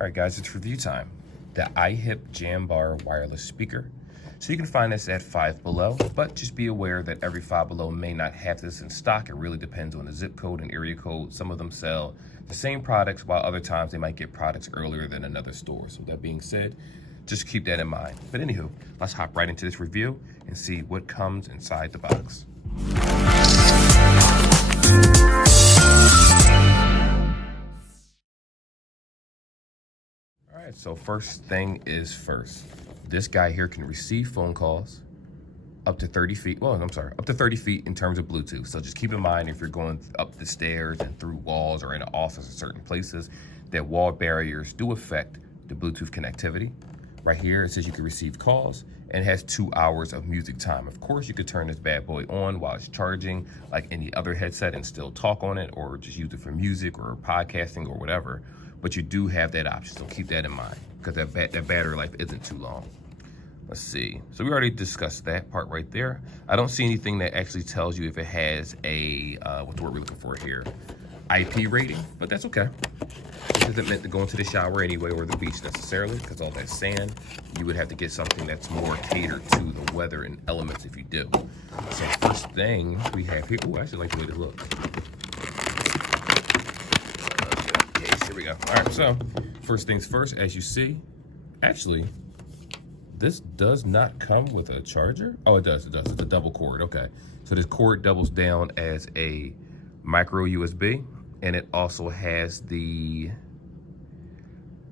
All right, guys, it's review time. The IHip Jambar wireless speaker. So you can find this at Five Below, but just be aware that every Five Below may not have this in stock. It really depends on the zip code and area code. Some of them sell the same products, while other times they might get products earlier than another store. So that being said, just keep that in mind. But anywho, let's hop right into this review and see what comes inside the box. All right, so first thing is first. This guy here can receive phone calls up to 30 feet. Well, I'm sorry, up to 30 feet in terms of Bluetooth. So just keep in mind if you're going up the stairs and through walls or in an office in certain places, that wall barriers do affect the Bluetooth connectivity. Right here, it says you can receive calls and has 2 hours of music time. Of course, you could turn this bad boy on while it's charging like any other headset and still talk on it, or just use it for music or podcasting or whatever. But you do have that option, so keep that in mind because that battery life isn't too long. Let's see. So we already discussed that part right there. I don't see anything that actually tells you if it has a, what's the word we're looking for here? IP rating, but that's okay. This isn't meant to go into the shower anyway or the beach necessarily, because all that sand, you would have to get something that's more catered to the weather and elements if you do. So first thing we have here, oh, I actually like the way this looks. Okay, here we go. All right, so first things first, as you see, actually, this does not come with a charger. Oh, it does, it's a double cord, okay. So this cord doubles down as a micro USB, and it also has the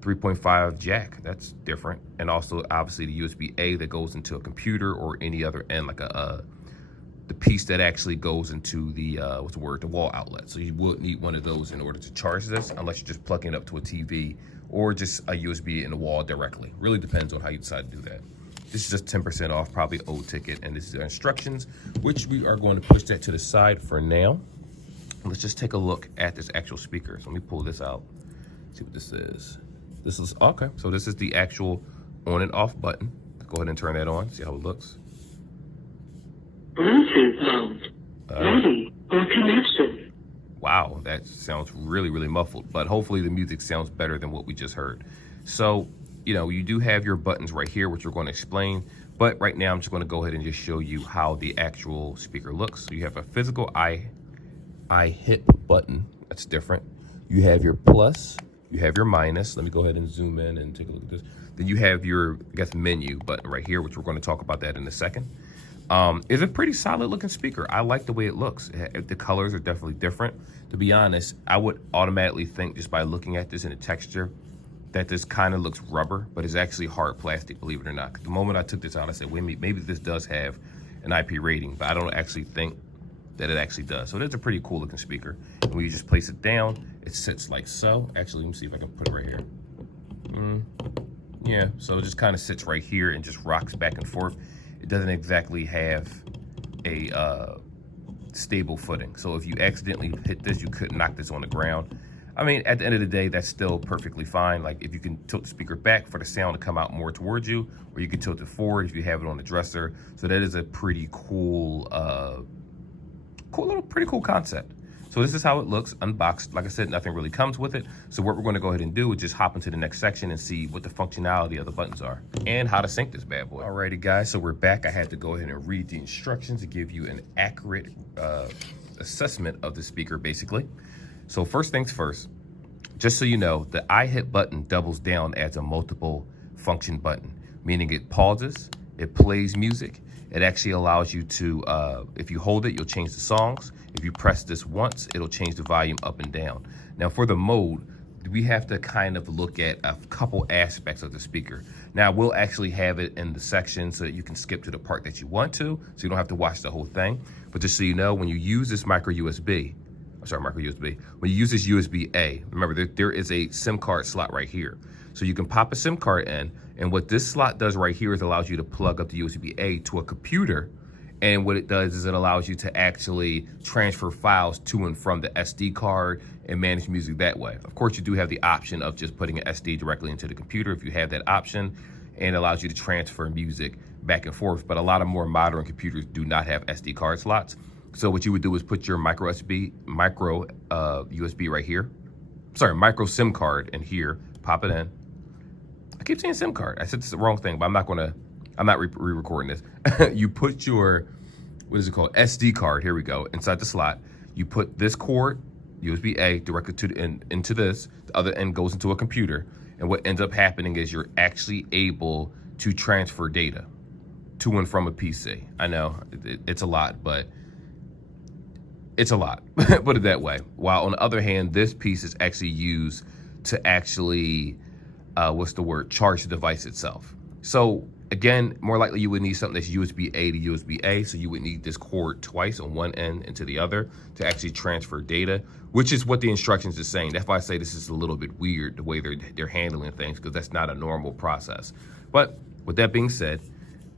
3.5 jack. That's different. And also obviously the USB-A that goes into a computer or any other end, like the piece that actually goes into the, the wall outlet. So you would need one of those in order to charge this, unless you're just plugging it up to a TV or just a USB in the wall directly. Really depends on how you decide to do that. This is just 10% off, probably old ticket, and this is the instructions, which we are going to push that to the side for now. Let's just take a look at this actual speaker. So let me pull this out, see what this is. This is, okay, so this is the actual on and off button. Go ahead and turn that on, see how it looks. Bluetooth mode, ready or connection. Wow, that sounds really, really muffled, but hopefully the music sounds better than what we just heard. So, you know, you do have your buttons right here, which we're going to explain, but right now I'm just going to go ahead and just show you how the actual speaker looks. So you have a physical IHip button, that's different. You have your plus, you have your minus. Let me go ahead and zoom in and take a look at this. Then you have your, I guess, menu button right here, which we're going to talk about that in a second. It's a pretty solid looking speaker. I like the way it looks. The colors are definitely different. To be honest, I would automatically think just by looking at this in the texture that this kind of looks rubber, but it's actually hard plastic, believe it or not. The moment I took this out, I said, wait, maybe this does have an IP rating, but I don't actually think that it actually does. So that's a pretty cool looking speaker. And when you just place it down, it sits like so. Actually, let me see if I can put it right here. Yeah, so it just kind of sits right here and just rocks back and forth. It doesn't exactly have a stable footing. So if you accidentally hit this, you could knock this on the ground. I mean, at the end of the day, that's still perfectly fine. Like if you can tilt the speaker back for the sound to come out more towards you, or you can tilt it forward if you have it on the dresser. So that is a pretty cool, pretty cool concept. So this is how it looks unboxed. Like I said, nothing really comes with it. So what we're going to go ahead and do is just hop into the next section and see what the functionality of the buttons are and how to sync this bad boy. Alrighty guys, so we're back. I had to go ahead and read the instructions to give you an accurate assessment of the speaker basically. So first things first, just so you know, the IHip button doubles down as a multiple function button, meaning it pauses, it plays music. It actually allows you to, if you hold it, you'll change the songs. If you press this once, it'll change the volume up and down. Now for the mode, we have to kind of look at a couple aspects of the speaker. Now we'll actually have it in the section so that you can skip to the part that you want to, so you don't have to watch the whole thing. But just so you know, when you use this when you use this USB-A, remember there is a SIM card slot right here. So you can pop a SIM card in, and what this slot does right here is allows you to plug up the USB-A to a computer, and what it does is it allows you to actually transfer files to and from the SD card and manage music that way. Of course, you do have the option of just putting an SD directly into the computer if you have that option, and it allows you to transfer music back and forth, but a lot of more modern computers do not have SD card slots. So what you would do is put your micro USB right here, micro SIM card in here, pop it in, keep saying SIM card. I said this the wrong thing, but I'm not re-recording this. You put your, what is it called? SD card, here we go, inside the slot. You put this cord, USB-A, directly to the end, into this. The other end goes into a computer. And what ends up happening is you're actually able to transfer data to and from a PC. I know it's a lot, but it's a lot, put it that way. While on the other hand, this piece is actually used to actually, charge the device itself. So again, more likely you would need something that's USB-A to USB-A, so you would need this cord twice on one end and to the other to actually transfer data, which is what the instructions is saying. That's why I say this is a little bit weird, the way they're handling things, because that's not a normal process. But with that being said,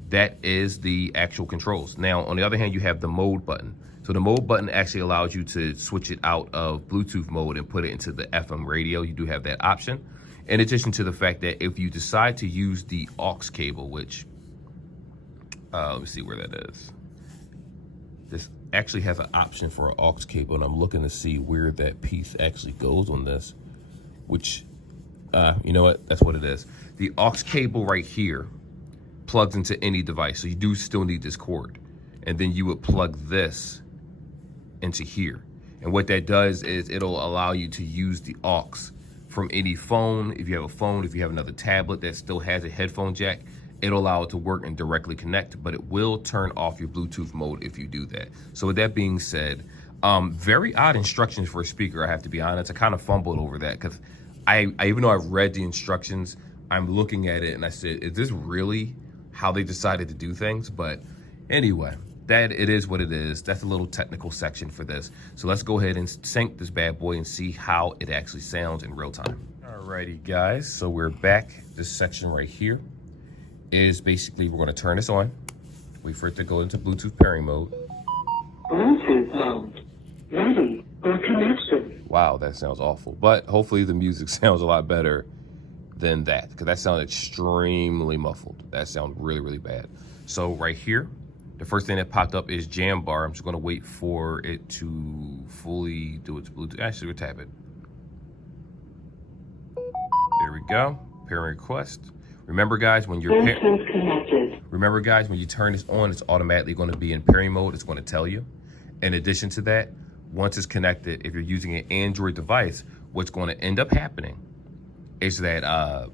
that is the actual controls. Now, on the other hand, you have the mode button. So the mode button actually allows you to switch it out of Bluetooth mode and put it into the FM radio. You do have that option. In addition to the fact that if you decide to use the aux cable, which, let me see where that is. This actually has an option for an aux cable, and I'm looking to see where that piece actually goes on this, which, you know what, that's what it is. The aux cable right here plugs into any device, so you do still need this cord. And then you would plug this into here. And what that does is it'll allow you to use the aux from any phone. If you have a phone, if you have another tablet that still has a headphone jack, it'll allow it to work and directly connect, but it will turn off your Bluetooth mode if you do that. So with that being said, very odd instructions for a speaker, I have to be honest. I kind of fumbled over that because I even though I've read the instructions, I'm looking at it and I said, is this really how they decided to do things? But anyway, that it is what it is. That's a little technical section for this. So let's go ahead and sync this bad boy and see how it actually sounds in real time. Alrighty guys, so we're back. This section right here is basically, we're gonna turn this on, wait for it to go into Bluetooth pairing mode. Bluetooth mode, ready or connection. Wow, that sounds awful. But hopefully the music sounds a lot better than that, because that sounded extremely muffled. That sounds really, really bad. So right here, the first thing that popped up is Jambar. I'm just gonna wait for it to fully do its Bluetooth. Actually, we'll tap it. There we go, pairing request. Remember guys, when you're remember guys, when you turn this on, it's automatically gonna be in pairing mode. It's gonna tell you. In addition to that, once it's connected, if you're using an Android device, what's gonna end up happening is that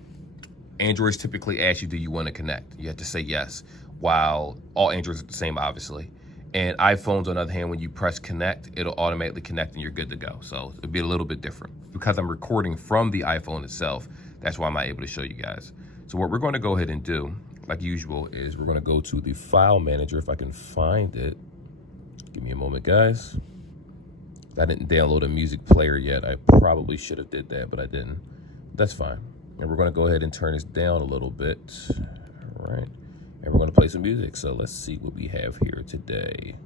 Androids typically ask you, do you want to connect? You have to say yes, while all Androids are the same, obviously. And iPhones, on the other hand, when you press connect, it'll automatically connect and you're good to go. So it'll be a little bit different. Because I'm recording from the iPhone itself, that's why I'm not able to show you guys. So what we're going to go ahead and do, like usual, is we're going to go to the file manager, if I can find it. Give me a moment, guys. I didn't download a music player yet. I probably should have did that, but I didn't. That's fine. And we're gonna go ahead and turn this down a little bit. All right. And we're gonna play some music. So let's see what we have here today.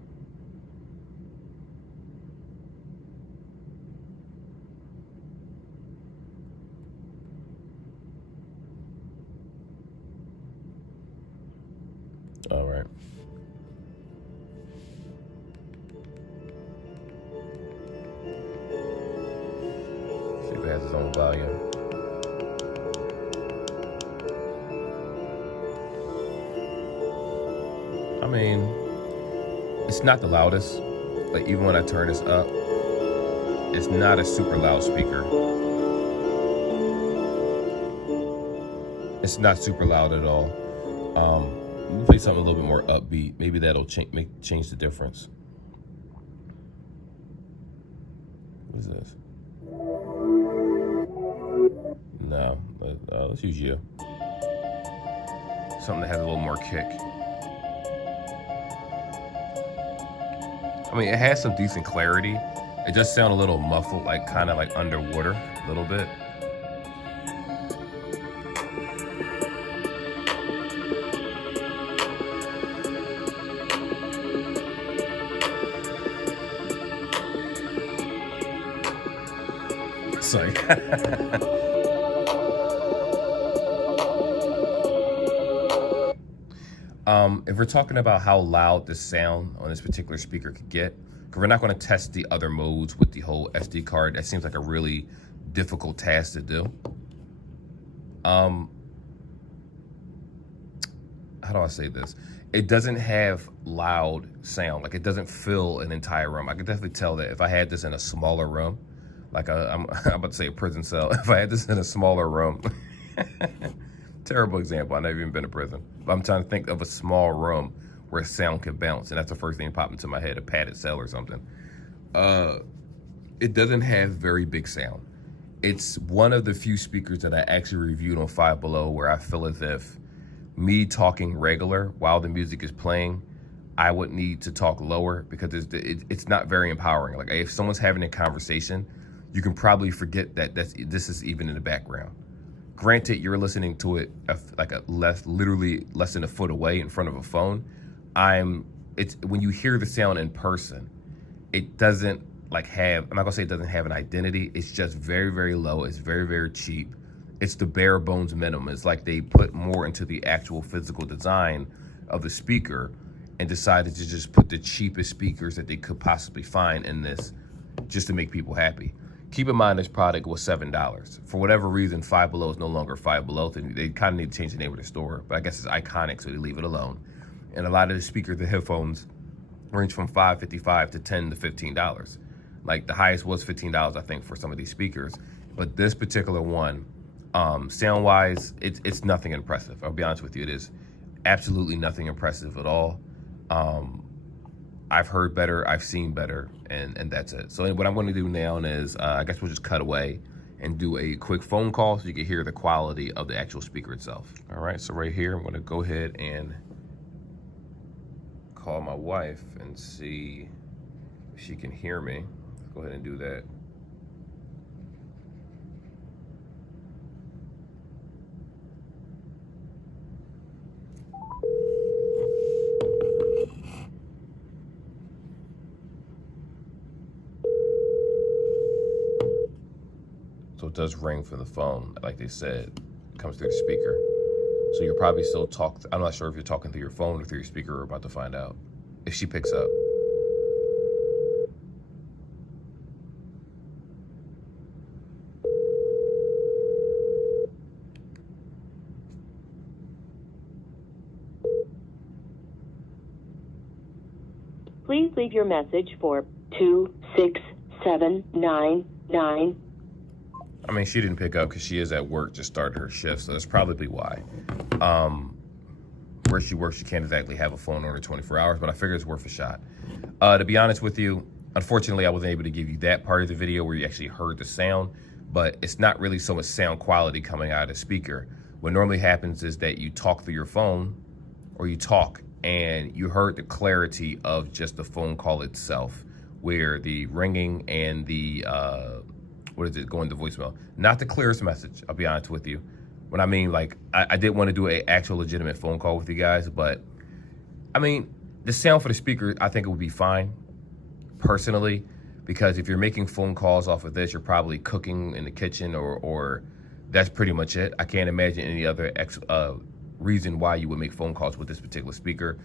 All right. See if it has its own volume. I mean, it's not the loudest. Like even when I turn this up, it's not a super loud speaker. It's not super loud at all. We'll play something a little bit more upbeat. Maybe that'll change the difference. What is this? No, let's use you. Something that has a little more kick. I mean, it has some decent clarity. It does sound a little muffled, like kind of like underwater a little bit. Sorry. If we're talking about how loud the sound on this particular speaker could get, because we're not going to test the other modes with the whole SD card. That seems like a really difficult task to do. how do I say this? It doesn't have loud sound. Like, it doesn't fill an entire room. I can definitely tell that if I had this in a smaller room, like I'm about to say a prison cell. If I had this in a smaller room, terrible example. I've never even been to prison. But I'm trying to think of a small room where sound could bounce, and that's the first thing that popped into my head, a padded cell or something. It doesn't have very big sound. It's one of the few speakers that I actually reviewed on Five Below where I feel as if me talking regular while the music is playing, I would need to talk lower because it's not very empowering. Like, if someone's having a conversation, you can probably forget that this is even in the background. Granted, you're listening to it literally less than a foot away in front of a phone. It's when you hear the sound in person, it doesn't I'm not gonna say it doesn't have an identity. It's just very, very low. It's very, very cheap. It's the bare bones minimum. It's like they put more into the actual physical design of the speaker and decided to just put the cheapest speakers that they could possibly find in this just to make people happy. Keep in mind, this product was $7. For whatever reason, Five Below is no longer Five Below. They kind of need to change the name of the store, but I guess it's iconic, so they leave it alone. And a lot of the speakers, the headphones, range from $5.55 to $10 to $15. Like, the highest was $15, I think, for some of these speakers. But this particular one, sound-wise, it's nothing impressive. I'll be honest with you, it is absolutely nothing impressive at all. I've heard better, I've seen better, and that's it. So what I'm going to do now is, I guess we'll just cut away and do a quick phone call so you can hear the quality of the actual speaker itself. All right, so right here, I'm going to go ahead and call my wife and see if she can hear me. Let's go ahead and do that. So it does ring from the phone, like they said. It comes through the speaker. So you'll probably still talk. I'm not sure if you're talking through your phone or through your speaker. We're about to find out if she picks up. Please leave your message for 26799. I mean, she didn't pick up because she is at work, just started her shift, so that's probably why. Where she works, she can't exactly have a phone on her 24 hours, but I figure it's worth a shot. To be honest with you, unfortunately, I wasn't able to give you that part of the video where you actually heard the sound, but it's not really so much sound quality coming out of the speaker. What normally happens is that you talk through your phone, or you talk, and you heard the clarity of just the phone call itself, where the ringing and the, going to voicemail. Not the clearest message, I'll be honest with you. When I mean, like, I did want to do an actual legitimate phone call with you guys, but, I mean, the sound for the speaker, I think it would be fine, personally, because if you're making phone calls off of this, you're probably cooking in the kitchen, or that's pretty much it. I can't imagine any other reason why you would make phone calls with this particular speaker.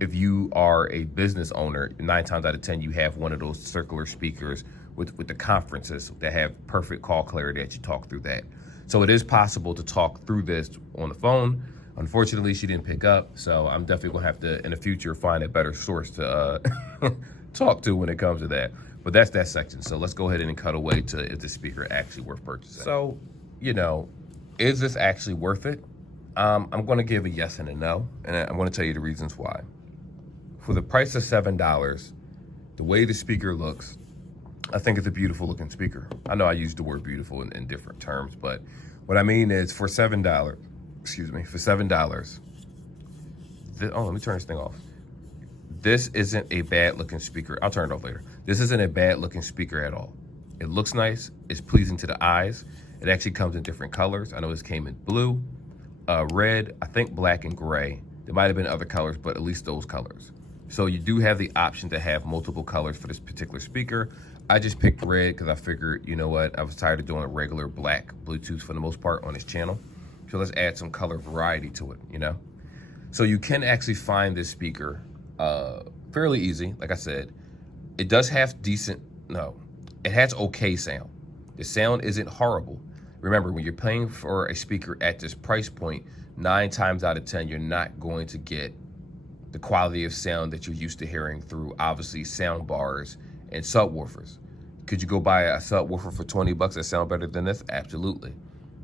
If you are a business owner, 9 times out of 10, you have one of those circular speakers with the conferences that have perfect call clarity that you talk through that. So it is possible to talk through this on the phone. Unfortunately, she didn't pick up, so I'm definitely gonna have to, in the future, find a better source to talk to when it comes to that. But that's that section. So let's go ahead and cut away to is the speaker actually worth purchasing. So, you know, is this actually worth it? I'm going to give a yes and a no, and I'm going to tell you the reasons why. For the price of $7, the way the speaker looks, I think it's a beautiful looking speaker. I know I use the word beautiful in different terms, but what I mean is for $7, for $7, let me turn this thing off. This isn't a bad looking speaker. I'll turn it off later. This isn't a bad looking speaker at all. It looks nice. It's pleasing to the eyes. It actually comes in different colors. I know this came in blue, red, I think black and gray. There might have been other colors, but at least those colors. So you do have the option to have multiple colors for this particular speaker. I just picked red because I figured, you know what, I was tired of doing a regular black Bluetooth for the most part on this channel. So let's add some color variety to it, you know? So you can actually find this speaker fairly easy. Like I said, it does have it has okay sound. The sound isn't horrible, Remember, when you're paying for a speaker at this price point, 9 times out of 10, you're not going to get the quality of sound that you're used to hearing through, obviously, sound bars and subwoofers. Could you go buy a subwoofer for 20 bucks that sound better than this? Absolutely.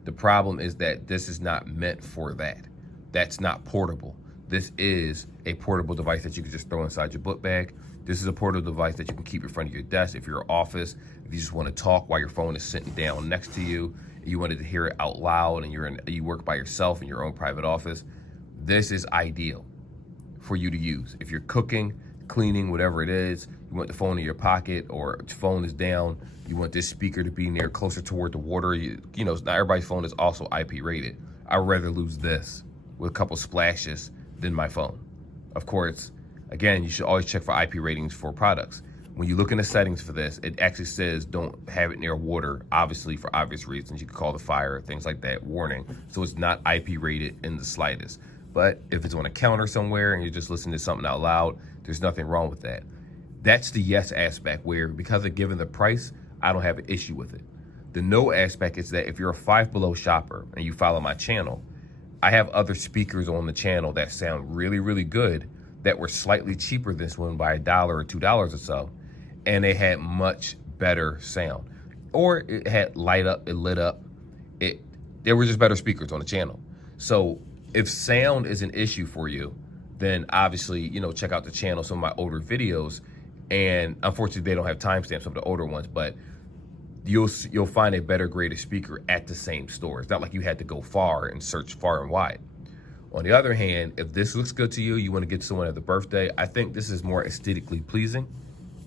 The problem is that this is not meant for that. That's not portable. This is a portable device that you can just throw inside your book bag. This is a portable device that you can keep in front of your desk if you're in office, if you just want to talk while your phone is sitting down next to you, you wanted to hear it out loud, and you work by yourself in your own private office. This is ideal for you to use. If you're cooking, cleaning, whatever it is, you want the phone in your pocket or your phone is down, you want this speaker to be near closer toward the water. You know, not everybody's phone is also IP rated. I'd rather lose this with a couple splashes than my phone. Of course, again, you should always check for IP ratings for products. When you look in the settings for this, it actually says don't have it near water, obviously for obvious reasons. You could call the fire, things like that, warning. So it's not IP rated in the slightest. But if it's on a counter somewhere and you're just listening to something out loud, there's nothing wrong with that. That's the yes aspect, where because of given the price, I don't have an issue with it. The no aspect is that if you're a Five Below shopper and you follow my channel, I have other speakers on the channel that sound really, really good that were slightly cheaper than this one by $1 or $2 or so, and they had much better sound. Or it had it lit up. There were just better speakers on the channel. So if sound is an issue for you, then obviously, you know, check out the channel, some of my older videos, and unfortunately they don't have timestamps of the older ones, but you'll find a better graded speaker at the same store. It's not like you had to go far and search far and wide. On the other hand, if this looks good to you, you want to get someone at the birthday, I think this is more aesthetically pleasing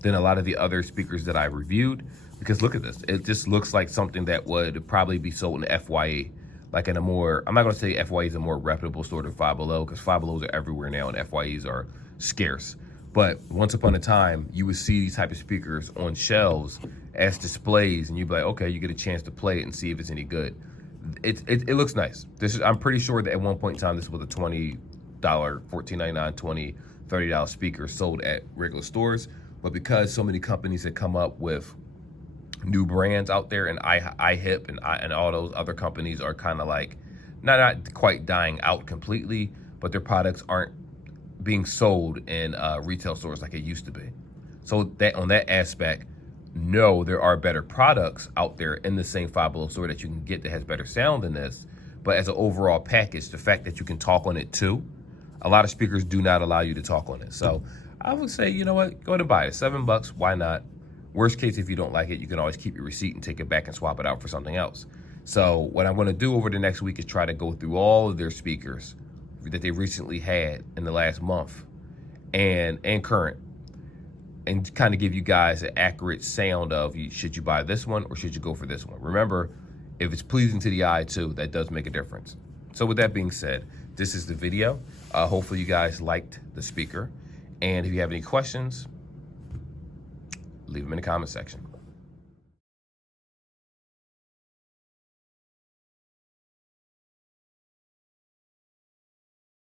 than a lot of the other speakers that I reviewed, because look at this. It just looks like something that would probably be sold in FYE, like in a more, I'm not going to say FYE is a more reputable store than Five Below, because Five Belows are everywhere now and FYEs are scarce. But once upon a time, you would see these type of speakers on shelves as displays, and you'd be like, okay, you get a chance to play it and see if it's any good. It looks nice. I'm pretty sure that at one point in time, this was a $20, $14.99, $20, $30 speaker sold at regular stores. But because so many companies have come up with new brands out there, and IHip and all those other companies are kind of like not quite dying out completely, but their products aren't being sold in retail stores like it used to be. So that on that aspect, no, there are better products out there in the same Five Below store that you can get that has better sound than this. But as an overall package, the fact that you can talk on it too, a lot of speakers do not allow you to talk on it. So I would say, you know what, go ahead and buy it. $7, why not? Worst case, if you don't like it, you can always keep your receipt and take it back and swap it out for something else. So what I'm going to do over the next week is try to go through all of their speakers that they recently had in the last month and current, and kind of give you guys an accurate sound of should you buy this one or should you go for this one. Remember, if it's pleasing to the eye too, that does make a difference. So with that being said, this is the video. Hopefully you guys liked the speaker, and if you have any questions, leave them in the comment section.